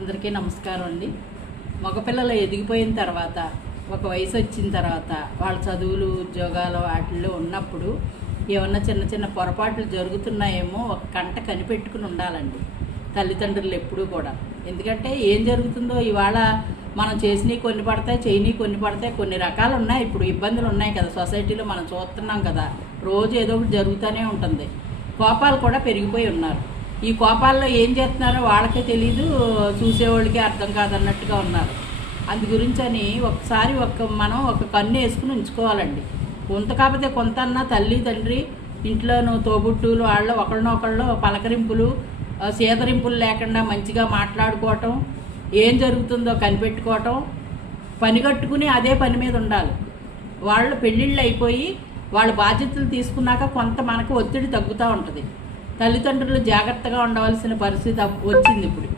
అందరికీ నమస్కారం అండి. మగపిల్లలు ఎదిగిపోయిన తర్వాత, ఒక వయసు వచ్చిన తర్వాత, వాళ్ళ చదువులు ఉద్యోగాలు వాటిల్లో ఉన్నప్పుడు ఏమన్నా చిన్న చిన్న పొరపాట్లు జరుగుతున్నాయేమో ఒక కంట కనిపెట్టుకుని ఉండాలండి తల్లిదండ్రులు ఎప్పుడూ కూడా. ఎందుకంటే ఏం జరుగుతుందో ఇవాళ మనం చేసినవి కొన్ని పడతాయి, చేయని కొన్ని పడతాయి, కొన్ని రకాలు ఉన్నాయి. ఇప్పుడు ఇబ్బందులు ఉన్నాయి కదా సొసైటీలో, మనం చూస్తున్నాం కదా, రోజు ఏదో ఒకటి జరుగుతూనే ఉంటుంది. కోపాలు కూడా పెరిగిపోయి ఉన్నారు. ఈ కోపాల్లో ఏం చేస్తున్నారో వాళ్ళకే తెలీదు, చూసేవాళ్ళకి అర్థం కాదన్నట్టుగా ఉన్నారు. అందు గురించి అని ఒకసారి మనం ఒక కన్ను వేసుకుని ఉంచుకోవాలండి. కొంత కాకపోతే కొంత అన్నా తల్లి తండ్రి ఇంట్లోనూ తోబుట్టులు వాళ్ళు ఒకళ్ళనొకళ్ళు పలకరింపులు సీదరింపులు లేకుండా మంచిగా మాట్లాడుకోవటం, ఏం జరుగుతుందో కనిపెట్టుకోవటం, పని కట్టుకుని అదే పని మీద ఉండాలి. వాళ్ళు పెళ్ళిళ్ళు అయిపోయి వాళ్ళ బాధ్యతలు తీసుకున్నాక కొంత మనకు ఒత్తిడి తగ్గుతూ ఉంటుంది. తల్లిదండ్రులు జాగ్రత్తగా ఉండవలసిన పరిస్థితి వచ్చింది ఇప్పుడు.